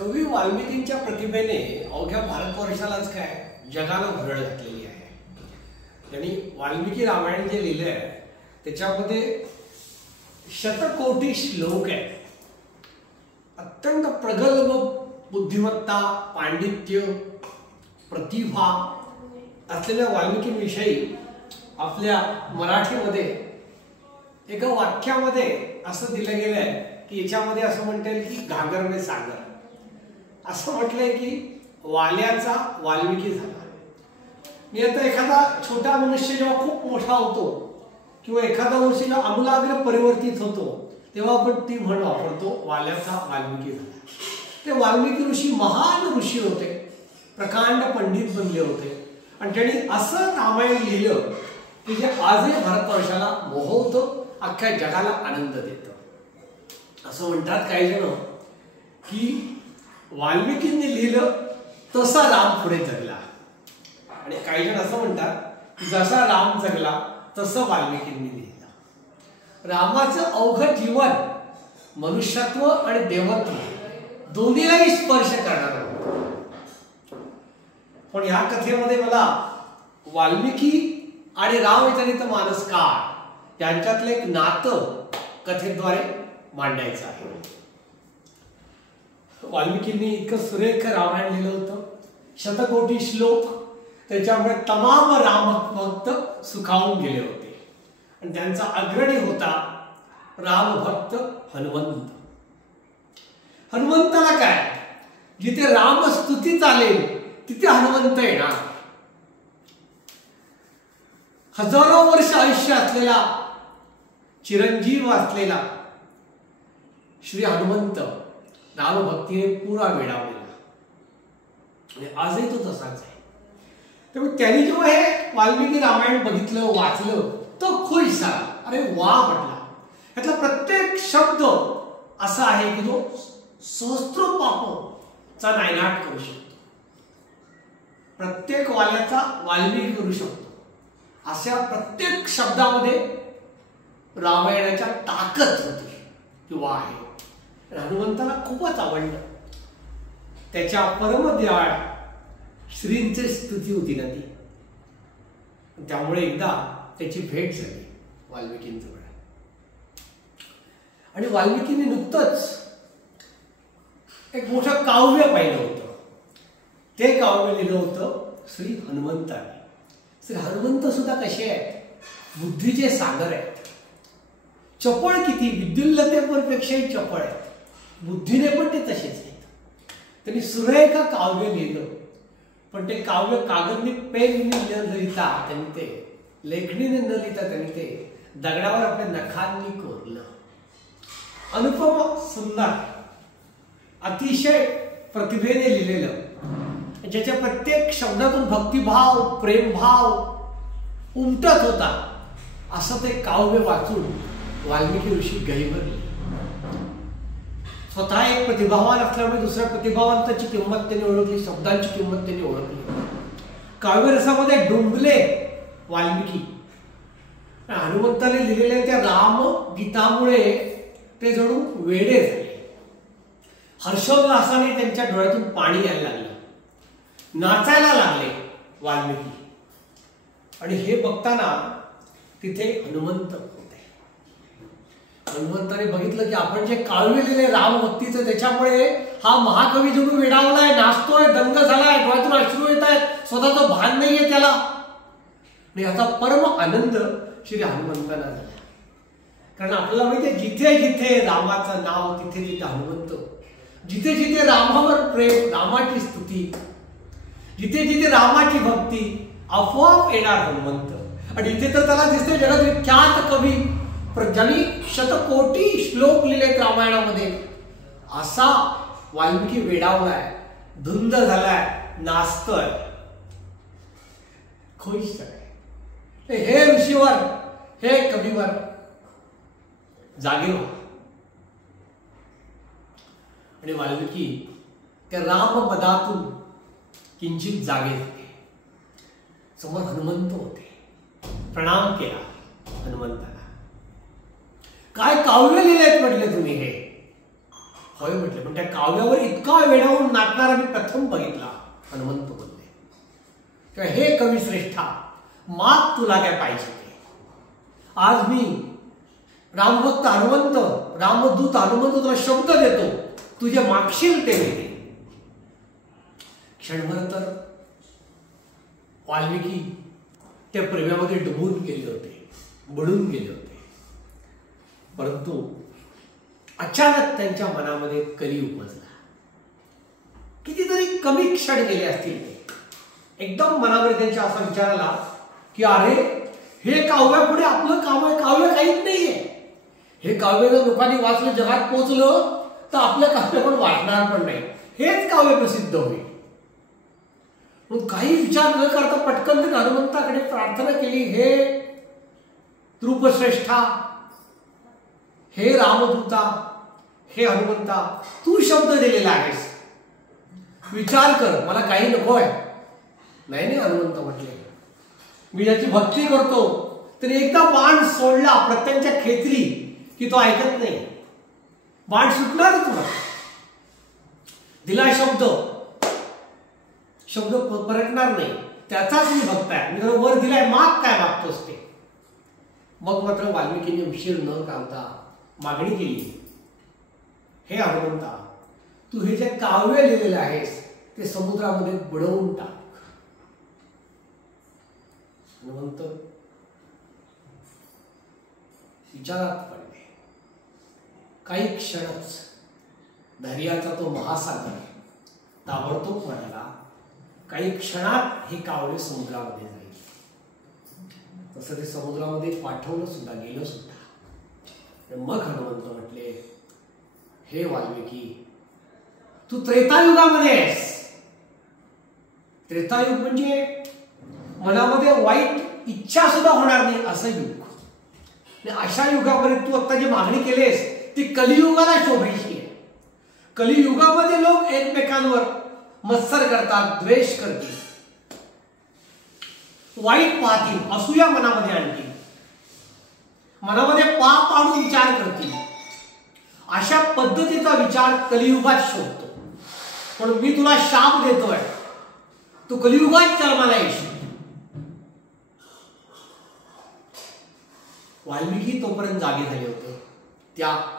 कवी वाल्मिकींच्या प्रतिभेने अवघ्या भारतवर्षालाच काय जगाला भरड घातलेली आहे. त्यांनी वाल्मिकी रामायण जे लिहिलंय त्याच्यामध्ये शतकोटी श्लोक आहेत. अत्यंत प्रगल्भ बुद्धिमत्ता, पांडित्य, प्रतिभा असलेल्या वाल्मिकींविषयी आपल्या मराठीमध्ये एका वाक्यामध्ये असं दिलं गेलंय की याच्यामध्ये असं म्हणता येईल की घागर में सागर. असं म्हटलंय की वाल्याचा वाल्मिकी झाला. मी आता एखादा छोटा मनुष्य जेव्हा खूप मोठा होतो किंवा एखादा मनुष्य जेव्हा आमूलाग्र परिवर्तित होतो तेव्हा आपण ती म्हण वापरतो, वाल्याचा वाल्मिकी झाला. ते वाल्मिकी ऋषी महान ऋषी होते, प्रकांड पंडित बनले होते आणि त्यांनी असं रामायण लिहिलं की जे आजही भारतवर्षाला मोहवतं, अख्ख्या जगाला आनंद देतं. असं म्हणतात काही जण की वाल्मिकींनी लिहिलं तसा राम पुढे जगला आणि काही जण असं म्हणतात की जसा राम जगला तसं वाल्मिकींनी लिहिलं. रामाचं अवघड जीवन मनुष्यत्व आणि देवत्व दोन्हीलाही स्पर्श करणार होतं. पण या कथेमध्ये मला वाल्मिकी आणि रामचरितमानस काळ यांच्यातलं एक नातं कथेद्वारे मांडायचं आहे. वाल्मिकींनी इतकं सुरेख रामायण लिहिलं होतं, शतकोटी श्लोक, त्याच्यामुळे तमाम रामभक्त सुखावून गेले होते. आणि त्यांचा अग्रणी होता रामभक्त हनुमंत. हनुमंताला काय, जिथे रामस्तुती चालेल तिथे हनुमंत येणार. हजारो वर्ष आयुष्य असलेला, चिरंजीव असलेला श्री हनुमंत रामभक्तीने पुरा वेडावलेला आणि आजही तो तसाच आहे. त्यामुळे त्यांनी जेव्हा हे वाल्मिकी रामायण बघितलं, वाचलं तो खुश झाला. अरे वा म्हटला, यातला प्रत्येक शब्द असा आहे की जो सहस्त्र पापाचा नायनाट करू शकतो. प्रत्येक वाल्याचा वाल्मिकी करू शकतो. अशा प्रत्येक शब्दामध्ये रामायणाच्या ताकद होती किंवा आहे. हनुमंताला खूपच आवडलं. त्याच्या परमदयाळ श्रींची स्तुती होती ना ती. त्यामुळे एकदा त्याची भेट झाली वाल्मिकींजवळ आणि वाल्मिकींनी नुकतंच एक मोठं काव्य पाहिलं होतं. ते काव्य लिहिलं होतं श्री हनुमंताने. श्री हनुमंत सुद्धा कसे आहेत, बुद्धीचे सागर आहेत. चपळ किती, विद्युल्लतेपेक्षाही चपळ आहेत. बुद्धीने पण ते तसेच आहेत. त्यांनी सुरेख काव्य लिहिलं, पण ते काव्य कागदने पेनने न लिहिता, त्यांनी ते लेखणीने न लिहिता त्यांनी ते दगडावर आपल्या नखांनी कोरलं. अनुपम, सुंदर, अतिशय प्रतिभेने लिहिलेलं, ज्याच्या प्रत्येक शब्दातून भक्तिभाव, प्रेमभाव उमटत होता, असं ते काव्य वाचून वाल्मिकी ऋषी गहिवरले. स्वतः एक प्रतिभावान असल्यामुळे दुसऱ्या प्रतिभावंताची किंमत त्यांनी ओळखली, शब्दांची किंमत त्यांनी ओळखली. काव्यरसामध्ये डुंबले वाल्मिकी. हनुमंताने लिहिलेल्या त्या राम गीतामुळे ते जणू वेडे झाले. हर्षोल्लासाने त्यांच्या डोळ्यातून पाणी यायला लागलं, नाचायला लागले वाल्मिकी. आणि हे बघताना तिथे हनुमंत होते. हनुमंताने बघितलं की आपण जे काव्य लिहिले रामभक्तीचं, त्याच्यामुळे हा महाकवी जणू वेडावलाय, नाचतोय, दंग झालाय, डोळ्यातून अश्रू येत आहेत, स्वतःचं भान नाहीये त्याला. आणि याचा परम आनंद श्री हनुमंतांना झाला. कारण आपल्याला माहितीये, जिथे जिथे रामाचं नाव तिथे तिथे हनुमंत, जिथे जिथे रामावर प्रेम, रामाची स्तुती, जिथे जिथे रामाची भक्ती, आपोआप येणार हनुमंत. आणि इथे तर त्याला दिसते जगात विख्यात कवी, ज्यांनी शतकोटी श्लोक लिहिलेत रामायणामध्ये, असा वाल्मिकी वेडावलाय, धुंद झालाय, नाचतोय, खुश झालाय. हे ऋषीवर, हे कवीवर जागे व्हा. आणि वाल्मिकी त्या रामपदातून किंचित जागे झाले. समोर हनुमंत होते. प्रणाम केला हनुमंताला. काय काव्य लिहिलेत म्हटले तुम्ही हे. होय म्हटले, पण त्या काव्यावर इतका वेडावून नाचणारा मी प्रथम बघितला हनुमंत बोलले. तेव्हा हे कवी श्रेष्ठा, माग तुला काय पाहिजे ते. आज मी रामभक्त हनुमंत, रामदूत हनुमंत तुला शब्द देतो, तुझे मागशील ते देते. क्षणभर तर वाल्मिकी त्या प्रेमामध्ये डुबून गेले होते, बुडून गेले होते. परंतु अचानक त्यांच्या मनामध्ये कली उपजला. कितीतरी कमी क्षण गेले असतील ते. एकदम मनामध्ये त्यांच्या असा विचार आला की अरे, हे काव्यापुढे आपलं काव्य काहीच नाहीये. हे काव्य जर लोकांनी वाचलं, जगात पोहोचलं, तर आपलं काव्य पण वाचणार पण नाही. हेच काव्य प्रसिद्ध होईल. म्हणून काही विचार न करता पटकन हनुमंताकडे प्रार्थना केली, हे ध्रुपश्रेष्ठा, हे रामदूता, हे हनुमंता, तू शब्द दिलेला आहेस, विचार कर, मला काही नकोय. नाही नाही हनुमंत म्हटले, मी ज्याची भक्ती करतो तर एकदा बाण सोडला प्रत्यंच्या खेचली की तो ऐकत नाही. बाण सुटणार तुला, दिला शब्द परतणार नाही, त्याचाच मी भक्त आहे. मी वर दिलाय, माग काय मागतोस ते. मग मात्र वाल्मिकीने उशीर न करता मागणी केली, हे हनुमंता, तू हे जे काव्य लिहिलेलं आहेस ते समुद्रामध्ये बुडवून टाक. हनुमंत विचारात पडले. काही क्षणच धैर्याचा तो महासागर ताबडतोब म्हणाला, काही क्षणात हे काव्य समुद्रामध्ये जाईल. तसं ते समुद्रामध्ये पाठवलं सुद्धा, गेलं सुद्धा. मग हनुमंत म्हटले, हे वाल्मिकी, तू त्रेतायुगामध्ये आहेस. त्रेतायुग म्हणजे मनामध्ये वाईट इच्छा सुद्धा होणार नाही असं युग. अशा युगामध्ये तू आता जी मागणी केलीस ती कलियुगाला शोभायची आहे. कलियुगामध्ये लोक एकमेकांवर मत्सर करतात, द्वेष करतील, वाईट पाहतील, असूया मनामध्ये आणतील, मनामध्ये पाप आणून विचार करतील. अशा पद्धतीचा विचार कलियुगात शोधतो. पण मी तुला शाप देतोय, तू कलियुगात जन्माला येशील. वाल्मिकी तोपर्यंत जागे झाले होते. त्या